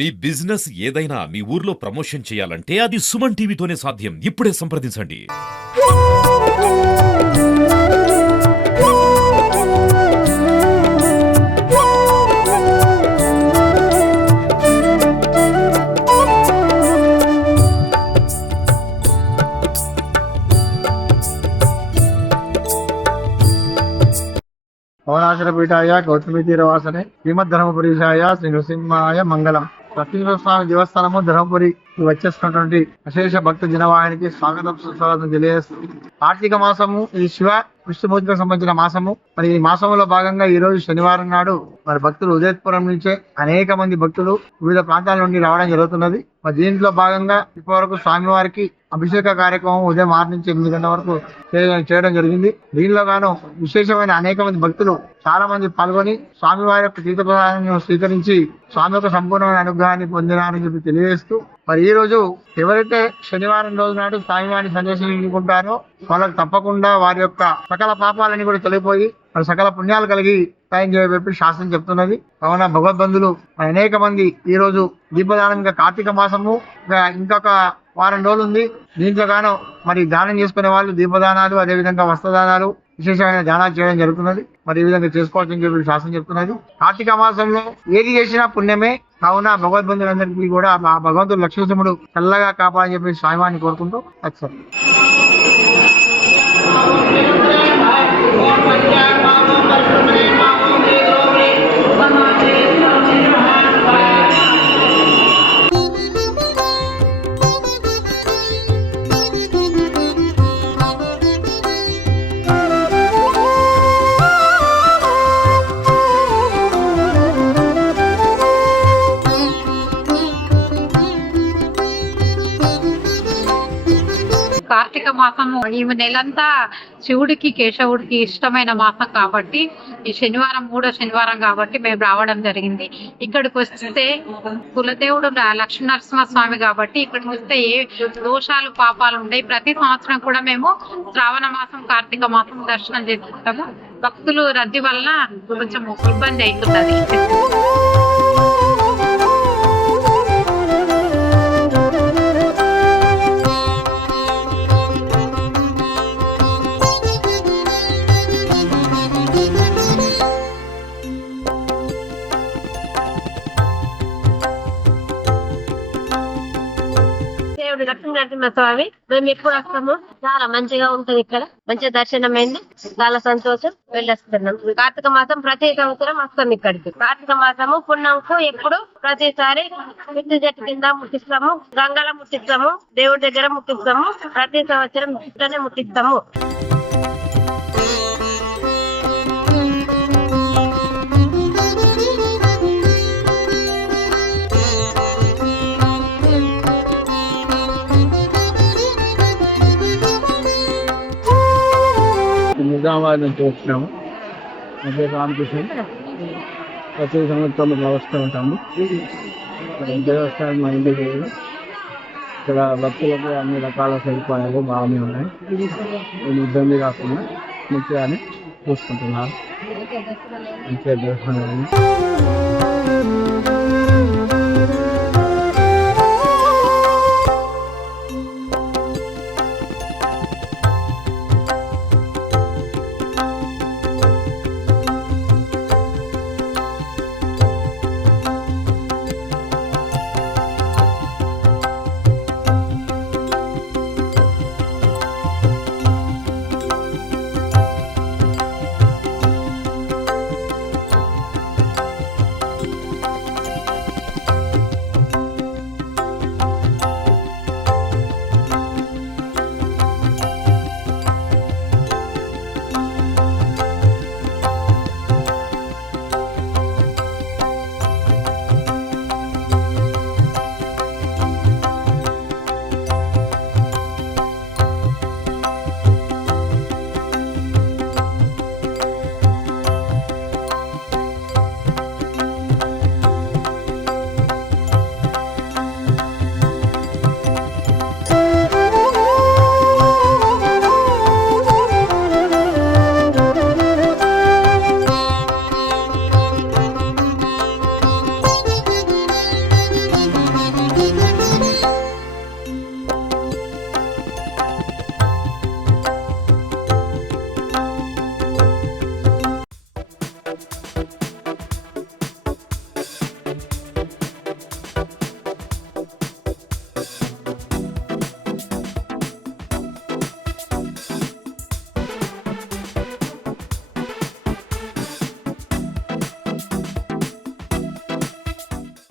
మీ business ఏదైనా మీ ఊర్లో promotion చేయాలంటే అది సుమన్ టీవీతోనే సాధ్యం. ఇప్పుడే సంప్రదించండి. పవనాచలపీఠాయ గౌతమి తీరవాసనే శ్రీమద్ ధర్మపురీశాయ శ్రీ నృసింహాయ మంగళం. లక్ష్మీనరసింహ స్వామి దేవస్థానము ధర్మపురి వచ్చేస్తున్నటువంటి విశేష భక్త జనవాహినికి స్వాగతం సుస్వాగతం తెలియజేస్తుంది కార్తీక మాసము ఇది శివ కృష్ణమూర్తికి సంబంధించిన మాసము. మరి ఈ మాసంలో భాగంగా ఈ రోజు శనివారం నాడు మరి భక్తులు ఉదయపురం నుంచే అనేక మంది భక్తులు వివిధ ప్రాంతాల నుండి రావడం జరుగుతున్నది. మరి దీంట్లో భాగంగా ఇప్పటివరకు స్వామివారికి అభిషేక కార్యక్రమం ఉదయం ఆరు నుంచి ఎనిమిది గంటల వరకు చేయడం జరిగింది. దీనిలో గాను విశేషమైన అనేక మంది భక్తులు చాలా మంది పాల్గొని స్వామివారి యొక్క తీర్థప్రసాదాన్ని స్వీకరించి స్వామి యొక్క సంపూర్ణమైన అనుగ్రహాన్ని పొందినారని చెప్పి తెలియజేస్తూ మరి ఈ రోజు ఎవరైతే శనివారం రోజు నాడు స్వామివారిని సందర్శించుకుంటారో వాళ్ళకి తప్పకుండా వారి యొక్క సకల పాపాలని కూడా తొలగిపోయి మరి సకల పుణ్యాలు కలిగి సాయం చేయబెప్పి శాస్త్రం చెప్తున్నది. కావున భగవద్బంధులు అనేక మంది ఈ రోజు దీపదానం ఇంకా కార్తీక మాసము ఇంకా ఇంకొక వారం రోజులు ఉంది. దీంట్లో గాను మరి దానం చేసుకునే వాళ్ళు దీపదానాలు అదేవిధంగా వస్త్రదానాలు విశేషమైన దానాలు చేయడం జరుగుతున్నది మరి ఈ విధంగా చేసుకోవాల్సిన చెప్పి శాస్త్రం చెప్తున్నది కార్తీక మాసంలో ఏది చేసినా పుణ్యమే కావున భగవద్బంధులందరికీ కూడా మా భగవంతుడు లక్ష్మీసింహుడు చల్లగా కాపాడని చెప్పి స్వామివారిని కోరుకుంటూ వచ్చారు కార్తీక మాసము ఈ నెలంతా శివుడికి కేశవుడికి ఇష్టమైన మాసం కాబట్టి ఈ శనివారం మూడో శనివారం కాబట్టి మేము రావడం జరిగింది. ఇక్కడికి వస్తే కులదేవుడు లక్ష్మీ లక్ష్మీనరసింహ స్వామి కాబట్టి ఇక్కడికి వస్తే ఏ దోషాలు పాపాలు ఉండయి. ప్రతి సంవత్సరం కూడా మేము శ్రావణ మాసం కార్తీక మాసం దర్శనం చేసుకుంటాము. భక్తులు రద్దీ వల్ల కొంచెం ఇబ్బంది అవుతున్నది దేవుడు లక్ష్మీ నరసింహ స్వామి. మేము ఎప్పుడు వస్తాము. చాలా మంచిగా ఉంటది ఇక్కడ. మంచి దర్శనం అయింది చాలా సంతోషం. వెళ్ళొస్తున్నాం. కార్తీక మాసం ప్రతి సంవత్సరం వస్తాం ఇక్కడికి. కార్తీక మాసము పుణ్యంకు ఎప్పుడు ప్రతిసారి విద్యుత్ చెట్టు కింద ముట్టిస్తాము. గంగల ముట్టిస్తాము. దేవుడి దగ్గర ముట్టిస్తాము. ప్రతి సంవత్సరం ఇట్లనే ముట్టిస్తాము. నిజామాబాద్ నుంచి వచ్చినాము నా పేరు రామకృష్ణ. ప్రతి సంవత్సరం వస్తూ ఉంటాము. దేవస్థానం మా ఇంటి ఇక్కడ భక్తులకు అన్ని రకాల సదుపాయాలు బాగానే ఉన్నాయి. ఏమి ఇబ్బంది కాకుండా మంచిగానే చూసుకుంటున్నారు. మంచిగా దేవస్థానం